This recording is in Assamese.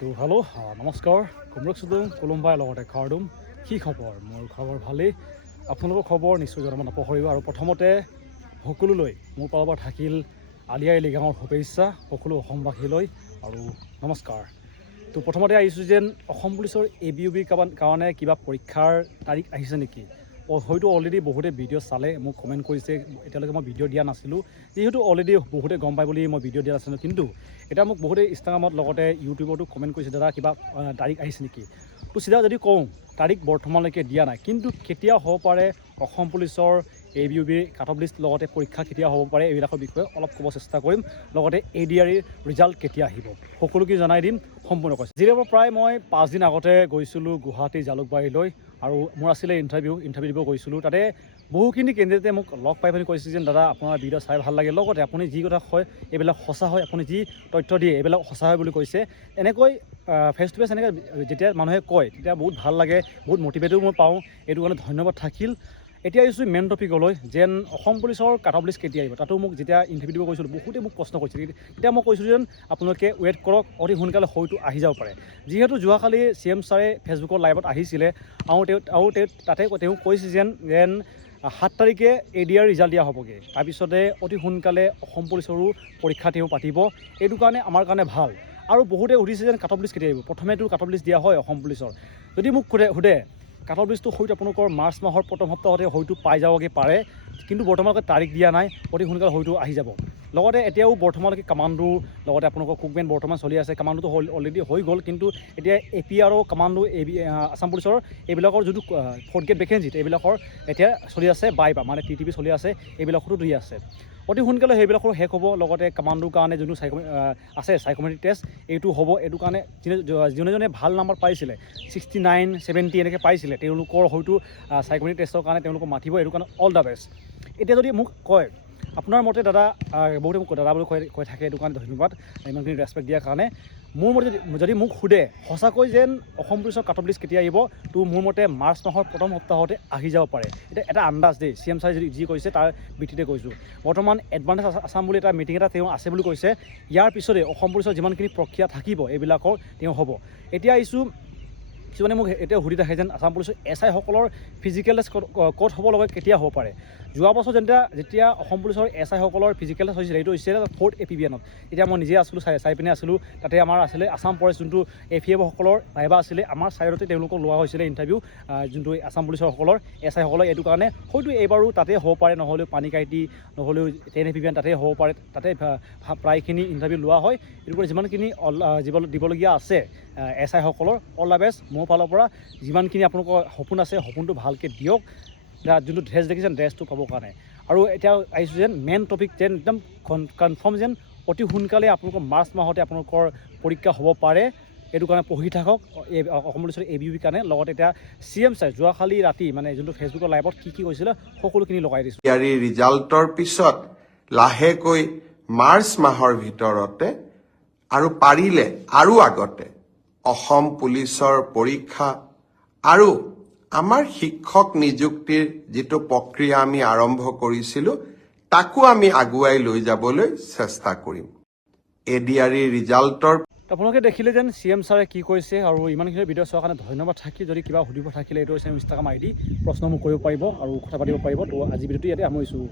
তো হেল্ল' নমস্কাৰ কুমৰক চুদুম কোলম্বাই লগতে খাৰডুম কি খবৰ মোৰ খবৰ ভালেই আপোনালোকৰ খবৰ নিশ্চয় জনাব নপাহৰিব আৰু প্ৰথমতে সকলোলৈ মোৰ ফালৰ পৰা থাকিল আলি আই লৃগাঙৰ শুভেচ্ছা সকলো অসমবাসীলৈ আৰু নমস্কাৰ তো প্ৰথমতে আহিছোঁ যেন অসম পুলিচৰ ABUB কাৰণে কিবা পৰীক্ষাৰ তাৰিখ আহিছে নেকি হয়তো অলৰেডি বহুতে ভিডিঅ' চালে মোক কমেণ্ট কৰিছে এতিয়ালৈকে মই ভিডিঅ' দিয়া নাছিলোঁ যিহেতু অলৰেডি বহুতে গম পায় বুলি মই ভিডিঅ' দিয়া নাছিলোঁ কিন্তু এটা মোক বহুতে ইনষ্টাগ্ৰামত লগতে ইউটিউবতো কমেণ্ট কৰিছে দাদা কিবা তাৰিখ আহিছে নেকি তো চিধা যদি কওঁ তাৰিখ বৰ্তমানলৈকে দিয়া নাই কিন্তু কেতিয়া হ'ব পাৰে অসম পুলিচৰ ABUB কাট অফ লিষ্ট লগতে পৰীক্ষা কেতিয়া হ'ব পাৰে এইবিলাকৰ বিষয়ে অলপ ক'ব চেষ্টা কৰিম লগতে ADRE ৰিজাল্ট কেতিয়া আহিব সকলোকে জনাই দিম সম্পূৰ্ণ কৈছে যিহেতু প্ৰায় মই 5 দিন আগতে গৈছিলোঁ গুৱাহাটী জালুকবাৰীলৈ আৰু মোৰ আছিলে ইণ্টাৰভিউ দিব গৈছিলোঁ তাতে বহুখিনি কেণ্ডিডেটে মোক লগ পাই পিনি কৈছে যেন দাদা আপোনাৰ ভিডিঅ' চাই ভাল লাগে লগতে আপুনি যি কথা কয় এইবিলাক সঁচা হয় আপুনি যি তথ্য দিয়ে এইবিলাক সঁচা হয় বুলি কৈছে এনেকৈ ফেচ টু ফেচ এনেকৈ যেতিয়া মানুহে কয় তেতিয়া বহুত ভাল লাগে বহুত মটিভেটো মই পাওঁ এইটো কাৰণে ধন্যবাদ থাকিল এতিয়া আহিছোঁ মেইন টপিকলৈ যেন অসম পুলিচৰ কাট অফ লিষ্ট কেতিয়া আহিব তাতো মোক যেতিয়া ইণ্টাৰভিউ দিব গৈছিলোঁ বহুতে মোক প্ৰশ্ন কৰিছিল তেতিয়া মই কৈছিলোঁ যেন আপোনালোকে ৱেইট কৰক অতি সোনকালে হয়তো আহি যাব পাৰে যিহেতু যোৱাকালি CM ছাৰে ফেচবুকৰ লাইভত আহিছিলে আৰু তাতে তেওঁ কৈছে যেন 7 তাৰিখে ADR ৰিজাল্ট দিয়া হ'বগৈ তাৰপিছতে অতি সোনকালে অসম পুলিচৰো পৰীক্ষা তেওঁ পাতিব এইটো কাৰণে আমাৰ কাৰণে ভাল আৰু বহুতে সুধিছে যেন কাট অফ লিষ্ট কেতিয়া আহিব প্ৰথমেতো কাট অফ লিষ্ট দিয়া হয় অসম পুলিচৰ যদি মোক সোধে কাট অফ লিষ্টটো হয়তো আপোনালোকৰ মাৰ্চ মাহৰ প্ৰথম সপ্তাহতে হয়তো পাই যাবগৈ পাৰে কিন্তু বৰ্তমানলৈকে তাৰিখ দিয়া নাই অতি সোনকালে হয়তো আহি যাব লগতে এতিয়াও বৰ্তমানলৈকে কামাণ্ডো লগতে আপোনালোকৰ কুকমেন বৰ্তমান চলি আছে কামাণ্ডোটো অলৰেডি হৈ গ'ল কিন্তু এতিয়া AP আৰু কামাণ্ডো আছাম পুলিচৰ এইবিলাকৰ যিটো 4th গ্ৰেড ভেকেঞ্চিত এইবিলাকৰ এতিয়া চলি আছে বাইবা মানে TTP চলি আছে এইবিলাকতো দি আছে অতি সোনকালে সেইবিলাকৰো শেষ হ'ব লগতে কামাণ্ডোৰ কাৰণে যোনটো আছে সাইকোমেট্ৰিক টেষ্ট এইটো হ'ব এইটো কাৰণে যোনে ভাল নাম্বাৰ পাইছিলে 69 70 এনেকৈ পাইছিলে তেওঁলোকৰ হয়তো সাইকোমেট্ৰিক টেষ্টৰ কাৰণে তেওঁলোকক মাতিব এইটো কাৰণে অল দ্য বেষ্ট এতিয়া যদি মোক কয় আপোনাৰ মতে দাদা বহুতে মোক দাদা বুলি কৈ থাকে এইটো কাৰণে ধন্যবাদ ইমানখিনি ৰেচপেক্ট দিয়াৰ কাৰণে মোৰ মতে যদি মোক সোধে সঁচাকৈ যেন অসম পুলিচৰ কাট অফ লিষ্ট কেতিয়া আহিব তো মোৰ মতে মাৰ্চ মাহৰ প্ৰথম সপ্তাহতে আহি যাব পাৰে এতিয়া এটা আন্দাজ দেই CM ছাৰে যি কৈছে তাৰ ভিত্তিতে কৈছোঁ বৰ্তমান এডভান্টেজ আছাম বুলি এটা মিটিং এটা তেওঁ আছে বুলি কৈছে ইয়াৰ পিছতে অসম পুলিচৰ যিমানখিনি প্ৰক্ৰিয়া থাকিব এইবিলাকৰ তেওঁ হ'ব এতিয়া আহিছোঁ কিছুমানে মোক এতিয়া সুধি থাকে যেন আছাম পুলিচৰ SI সকলৰ ফিজিকেল টেষ্ট ক'ত হ'ব লাগে কেতিয়া হ'ব পাৰে যোৱা বছৰ যেতিয়া অসম পুলিচৰ SI সকলৰ ফিজিকেল টেষ্ট হৈছিলে এইটো হৈছিলে 4th APBNত এতিয়া মই নিজে আছিলোঁ চাই পিনে আছিলোঁ তাতে আমাৰ আছিলে আছাম ফৰেষ্ট যোনটো AFF সকলৰ ভাইবা আছিলে আমাৰ ছাইডতে তেওঁলোকক লোৱা হৈছিলে ইণ্টাৰভিউ যোনটো আছাম পুলিচৰ সকলৰ SI সকলৰ এইটো কাৰণে হয়তো এইবাৰো তাতে হ'ব পাৰে নহ'লেও পানীকাইটি নহ'লেও 10 APBN তাতে হ'ব পাৰে তাতে প্ৰায়খিনি ইণ্টাৰভিউ লোৱা হয় এইটো কাৰণে যিমানখিনি দিবলগীয়া আছে SI সকলৰ অল দ্য বেষ্ট মোৰ ফালৰ পৰা যিমানখিনি আপোনালোকৰ সপোন আছে সপোনটো ভালকৈ দিয়ক যোনটো ড্ৰেছ দেখিছেন ড্ৰেছটো পাবৰ কাৰণে আৰু এতিয়া আহিছোঁ যেন মেইন টপিক যেন একদম কনফাৰ্ম যেন অতি সোনকালে আপোনালোকৰ মাৰ্চ মাহতে আপোনালোকৰ পৰীক্ষা হ'ব পাৰে এইটো কাৰণে পঢ়ি থাকক অসম পুলিচৰ ABUB কাৰণে লগতে এতিয়া CM ছাৰে যোৱাকালি ৰাতি মানে যোনটো ফেচবুকৰ লাইভত কি কৈছিলে সকলোখিনি লগাই দিছোঁ ইয়াৰ ৰিজাল্টৰ পিছত লাহেকৈ মাৰ্চ মাহৰ ভিতৰতে আৰু পাৰিলে আৰু আগতে অসম পুলিচৰ পৰীক্ষা আৰু আমাৰ শিক্ষক নিযুক্তিৰ যিটো প্ৰক্ৰিয়া আমি আৰম্ভ কৰিছিলোঁ তাকো আমি আগুৱাই লৈ যাবলৈ চেষ্টা কৰিম ADRE ৰিজাল্টৰ আপোনালোকে দেখিলে যেন CM ছাৰে কি কৈছে আৰু ইমানখিনি ভিডিঅ' চোৱাৰ কাৰণে ধন্যবাদ থাকি যদি কিবা সুধিব থাকিলে এইটো হৈছে ইনষ্টাগ্ৰাম ID প্ৰশ্ন মোক কৰিব পাৰিব আৰু কথা পাতিব পাৰিব তো আজি ভিডিঅ'টো ইয়াতে সামৰিছোঁ